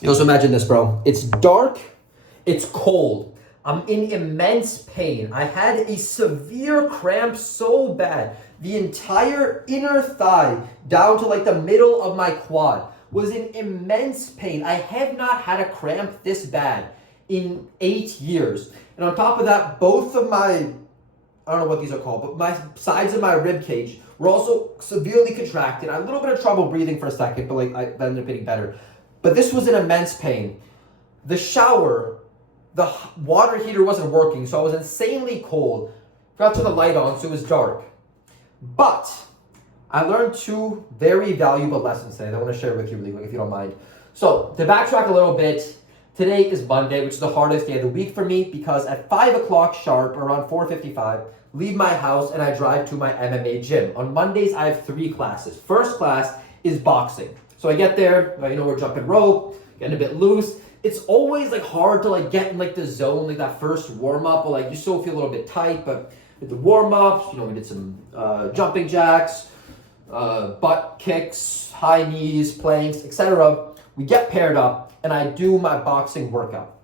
You also imagine this, bro. It's dark, it's cold. I'm in immense pain. I had a severe cramp so bad. The entire inner thigh, down to like the middle of my quad, was in immense pain. I have not had a cramp this bad in 8 years. And on top of that, both of my, I don't know what these are called, but my sides of my rib cage were also severely contracted. I had a little bit of trouble breathing for a second, but like I ended up getting better. But this was an immense pain. The shower, the water heater wasn't working, so I was insanely cold. Forgot to turn the light on, so it was dark. But I learned two very valuable lessons today that I want to share with you really quick, if you don't mind. So to backtrack a little bit, today is Monday, which is the hardest day of the week for me because at 5 o'clock sharp, around 4:55, leave my house and I drive to my MMA gym. On Mondays, I have 3 classes. First class is boxing. So I get there, we're jumping rope, getting a bit loose. It's always like hard to like get in like the zone, like that first warm up, or like you still feel a little bit tight, but with the warm ups, we did some jumping jacks, butt kicks, high knees, planks, etc. We get paired up and I do my boxing workout.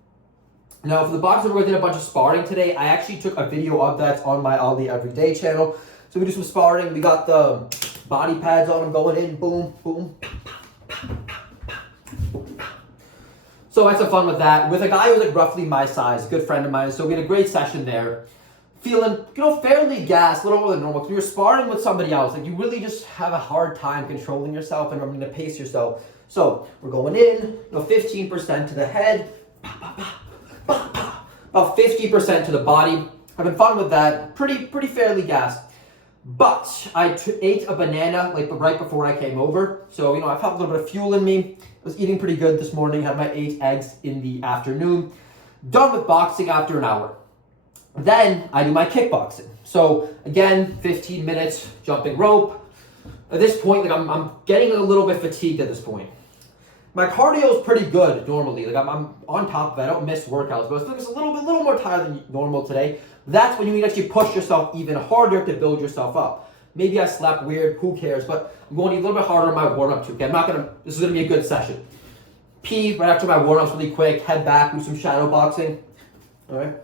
Now for the boxing workout, I did a bunch of sparring today. I actually took a video of that on my Ali Everyday channel. So we do some sparring. We got the body pads on. I'm going in, boom, boom. So I had some fun with that, with a guy who was like roughly my size, a good friend of mine. So we had a great session there. Feeling, fairly gassed, a little more than normal. Because you're sparring with somebody else, like you really just have a hard time controlling yourself and remembering to pace yourself. So we're going in, 15% to the head, about 50% to the body. Having fun with that, pretty fairly gassed. But I ate a banana like right before I came over. So, I felt a little bit of fuel in me. I was eating pretty good this morning. Had my 8 eggs in the afternoon. Done with boxing after an hour. Then I do my kickboxing. So again, 15 minutes jumping rope. At this point, like I'm getting a little bit fatigued at this point. My cardio is pretty good normally. Like I'm on top of it. I don't miss workouts, but I was a little more tired than normal today. That's when you need to actually push yourself even harder to build yourself up. Maybe I slept weird, who cares? But I'm going to need a little bit harder on my warm-up too. Okay, this is gonna be a good session. Pee right after my warm-ups really quick, head back, do some shadow boxing. All right.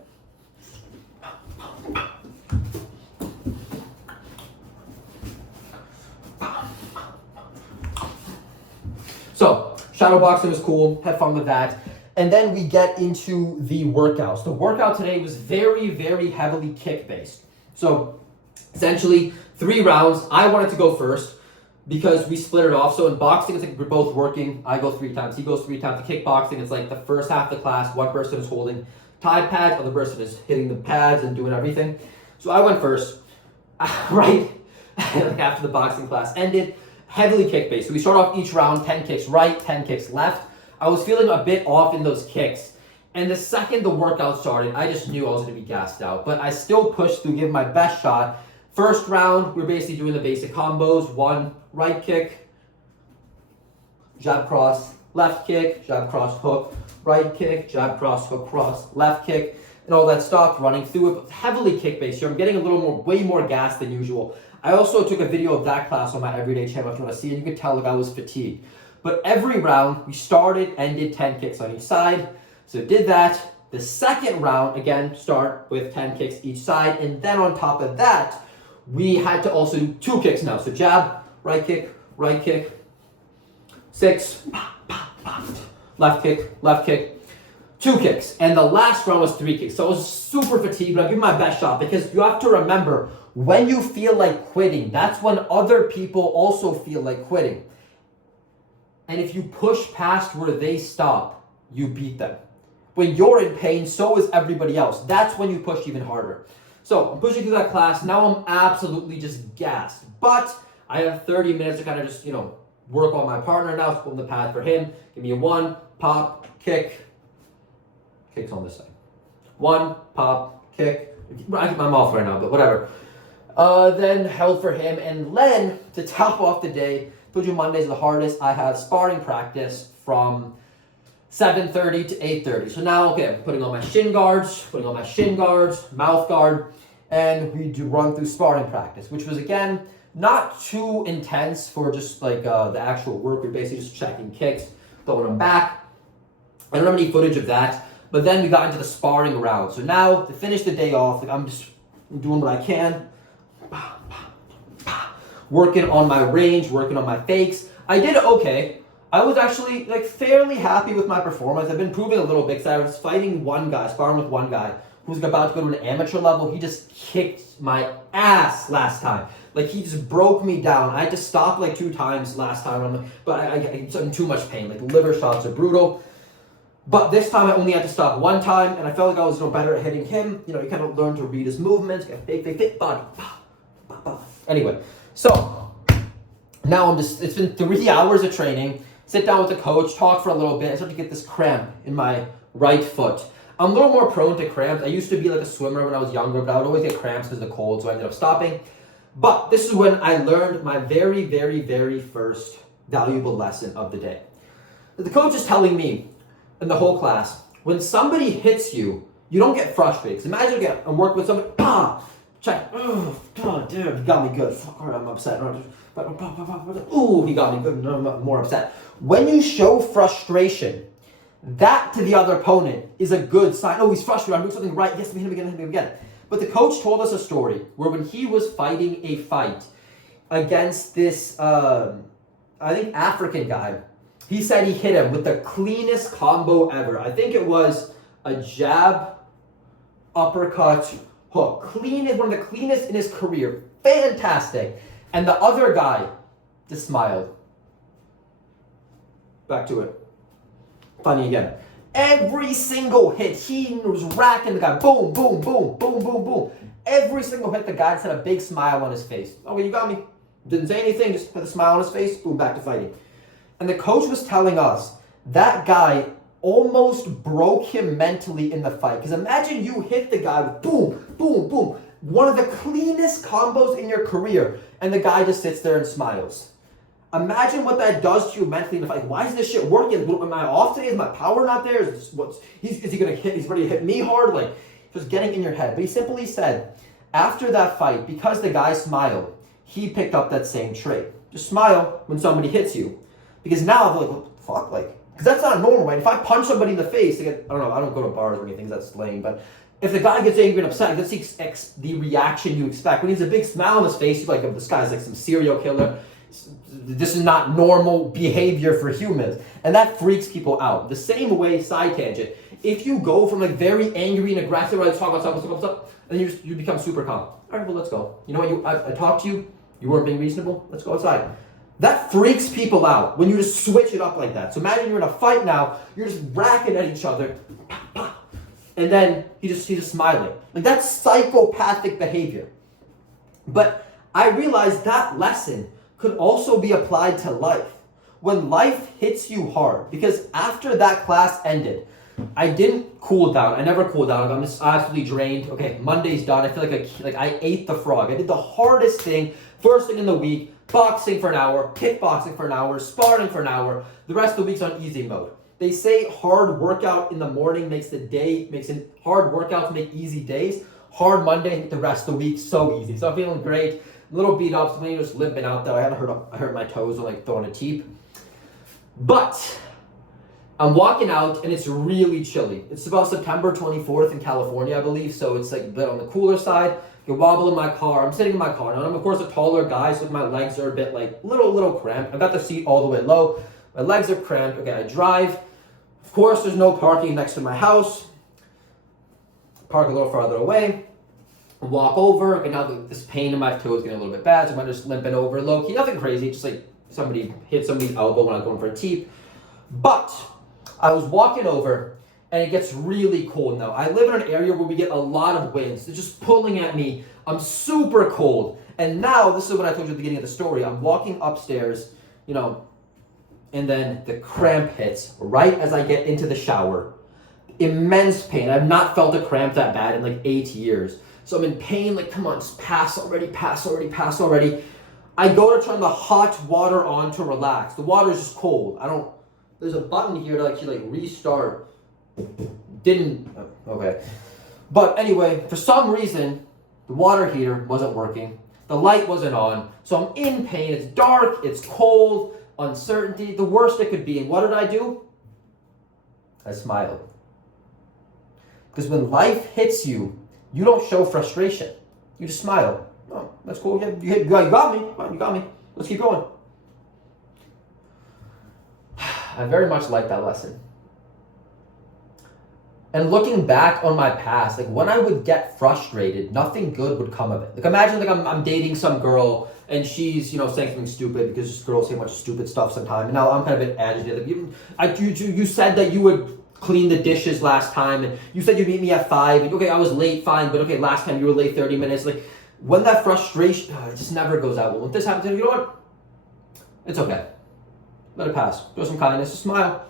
So, shadow boxing was cool, had fun with that. And then we get into the workouts. The workout today was very, very heavily kick-based. So, essentially, 3 rounds. I wanted to go first because we split it off. So in boxing, it's like we're both working. I go 3 times, he goes 3 times. The kickboxing, it's like the first half of the class, one person is holding Tide pads, other person is hitting the pads and doing everything. So I went first, right after the boxing class ended. Heavily kick-based. So we start off each round, 10 kicks right, 10 kicks left. I was feeling a bit off in those kicks. And the second the workout started, I just knew I was going to be gassed out. But I still pushed to give my best shot. First round, we're basically doing the basic combos. 1 right kick, jab cross, left kick, jab cross hook, right kick, jab cross hook cross, left kick, and all that stuff, running through it. But heavily kick-based here. I'm getting way more gas than usual. I also took a video of that class on my Everyday channel if you want to see it. You could tell like I was fatigued. But every round, we started, ended 10 kicks on each side. So did that. The second round, again, start with 10 kicks each side. And then on top of that, we had to also do 2 kicks now. So jab, right kick, 6, left kick, 2 kicks. And the last round was 3 kicks. So I was super fatigued, but I give my best shot because you have to remember, when you feel like quitting, that's when other people also feel like quitting. And if you push past where they stop, you beat them. When you're in pain, so is everybody else. That's when you push even harder. So I'm pushing through that class. Now I'm absolutely just gassed. But I have 30 minutes to kind of just, work on my partner now. Pull the pad for him. Give me a 1, pop, kick. Kick's on this side. 1, pop, kick. I keep my mouth right now, but whatever. Then held for him. And then, to top off the day, told you Mondays are the hardest. I have sparring practice from 7:30 to 8:30. So now, okay, I'm putting on my shin guards, mouth guard, and we do run through sparring practice, which was, again, not too intense for just like the actual work. We're basically just checking kicks, throwing them back. I don't have any footage of that, but then we got into the sparring round. So now, to finish the day off, like I'm just doing what I can, working on my range, working on my fakes. I did okay. I was actually like fairly happy with my performance. I've been improving a little bit because I was fighting one guy, sparring with one guy who's about to go to an amateur level. He just kicked my ass last time. Like he just broke me down. I had to stop like 2 times last time, but I'm in too much pain. Like liver shots are brutal. But this time I only had to stop 1 time, and I felt like I was better at hitting him. You kind of learn to read his movements, get fake body. Anyway, so now it's been 3 hours of training. Sit down with the coach, talk for a little bit. I start to get this cramp in my right foot. I'm a little more prone to cramps. I used to be like a swimmer when I was younger, but I would always get cramps because of the cold, so I ended up stopping. But this is when I learned my very, very, very first valuable lesson of the day. The coach is telling me, in the whole class, when somebody hits you, you don't get frustrated. Imagine I'm working with somebody, check, oh, God damn, he got me good. Fuck, I'm upset. Ooh, he got me good. I'm more upset. When you show frustration, that to the other opponent is a good sign. Oh, he's frustrated. I'm doing something right. Yes, hit him again. But the coach told us a story where when he was fighting a fight against this, I think African guy, he said he hit him with the cleanest combo ever. I think it was a jab, uppercut, hook. One of the cleanest in his career. Fantastic. And the other guy just smiled. Back to it. Funny again. Every single hit, he was racking the guy. Boom, boom, boom, boom, boom, boom. Every single hit, the guy just had a big smile on his face. Okay, you got me. Didn't say anything, just had a smile on his face. Boom, back to fighting. And the coach was telling us that guy almost broke him mentally in the fight. Because imagine you hit the guy with boom, boom, boom. One of the cleanest combos in your career. And the guy just sits there and smiles. Imagine what that does to you mentally in the fight. Why is this shit working? Am I off today? Is my power not there? Is he gonna hit? He's ready to hit me hard? Like, just getting in your head. But he simply said, after that fight, because the guy smiled, he picked up that same trait. Just smile when somebody hits you. Because now they're like, what the fuck? Like, because that's not normal, right? If I punch somebody in the face, I don't know, I don't go to bars or anything, that's lame, but if the guy gets angry and upset, that's the reaction you expect. When he has a big smile on his face, you're like, oh, this guy's like some serial killer. This is not normal behavior for humans. And that freaks people out. The same way, side tangent, if you go from like very angry and aggressive, right, talk about stuff, and you become super calm. All right, well, let's go. You know what, I talked to you, you weren't being reasonable, let's go outside. That freaks people out when you just switch it up like that. So imagine you're in a fight now, you're just racking at each other, and then he's just smiling. Like, that's psychopathic behavior. But I realized that lesson could also be applied to life. When life hits you hard, because after that class ended, I didn't cool down. I never cooled down. I'm just absolutely drained. Okay, Monday's done. I feel like I ate the frog. I did the hardest thing first thing in the week. Boxing for an hour, kickboxing for an hour, sparring for an hour. The rest of the week's on easy mode. They say hard workout in the morning hard workouts make easy days. Hard Monday, the rest of the week, so easy. So I'm feeling great. A little beat up, so just limping out there. I hurt my toes on like throwing a teep. But I'm walking out and it's really chilly. It's about September 24th in California, I believe. So it's like a bit on the cooler side. You wobble in my car. I'm sitting in my car now. I'm of course a taller guy, so my legs are a bit like little cramped. I got the seat all the way low. My legs are cramped. Okay, I drive. Of course, there's no parking next to my house. Park a little farther away. Walk over. Okay, now this pain in my toe is getting a little bit bad, so I'm just limping over low key. Nothing crazy, just like somebody hit somebody's elbow when I was going for a teep. But I was walking over. And it gets really cold now. I live in an area where we get a lot of winds. They're just pulling at me. I'm super cold. And now, this is what I told you at the beginning of the story. I'm walking upstairs, and then the cramp hits right as I get into the shower. Immense pain. I've not felt a cramp that bad in like 8 years. So I'm in pain, like, come on, just pass already. I go to turn the hot water on to relax. The water is just cold. There's a button here to actually like restart. Okay. But anyway, for some reason, the water heater wasn't working. The light wasn't on. So I'm in pain. It's dark. It's cold. Uncertainty. The worst it could be. And what did I do? I smiled. Because when life hits you, you don't show frustration. You just smile. Oh, that's cool. Yeah, you got me. You got me. Let's keep going. I very much like that lesson. And looking back on my past, like when I would get frustrated, nothing good would come of it. Like imagine like I'm dating some girl and she's, saying something stupid because this girl say a bunch of stupid stuff sometime. And now I'm kind of a bit agitated. Like you said that you would clean the dishes last time and you said you'd meet me at 5. And, okay, I was late, fine. But okay, last time you were late 30 minutes. Like when that frustration, it just never goes out. Well, when this happens, you know what? It's okay. Let it pass. Show some kindness. Just smile.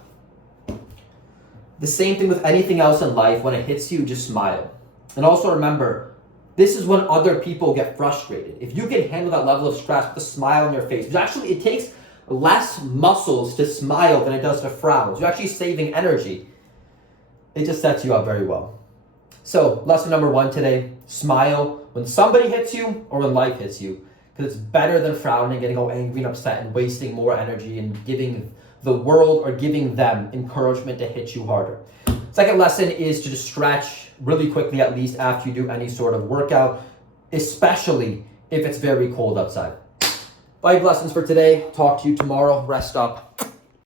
The same thing with anything else in life. When it hits you, just smile. And also remember, this is when other people get frustrated. If you can handle that level of stress with a smile on your face, because actually it takes less muscles to smile than it does to frown. So you're actually saving energy. It just sets you up very well. So lesson number 1 today, smile when somebody hits you or when life hits you. Because it's better than frowning, getting all angry and upset and wasting more energy and giving the world or giving them encouragement to hit you harder. Second lesson is to just stretch really quickly, at least after you do any sort of workout, especially if it's very cold outside. 5 lessons for today. Talk to you tomorrow. Rest up.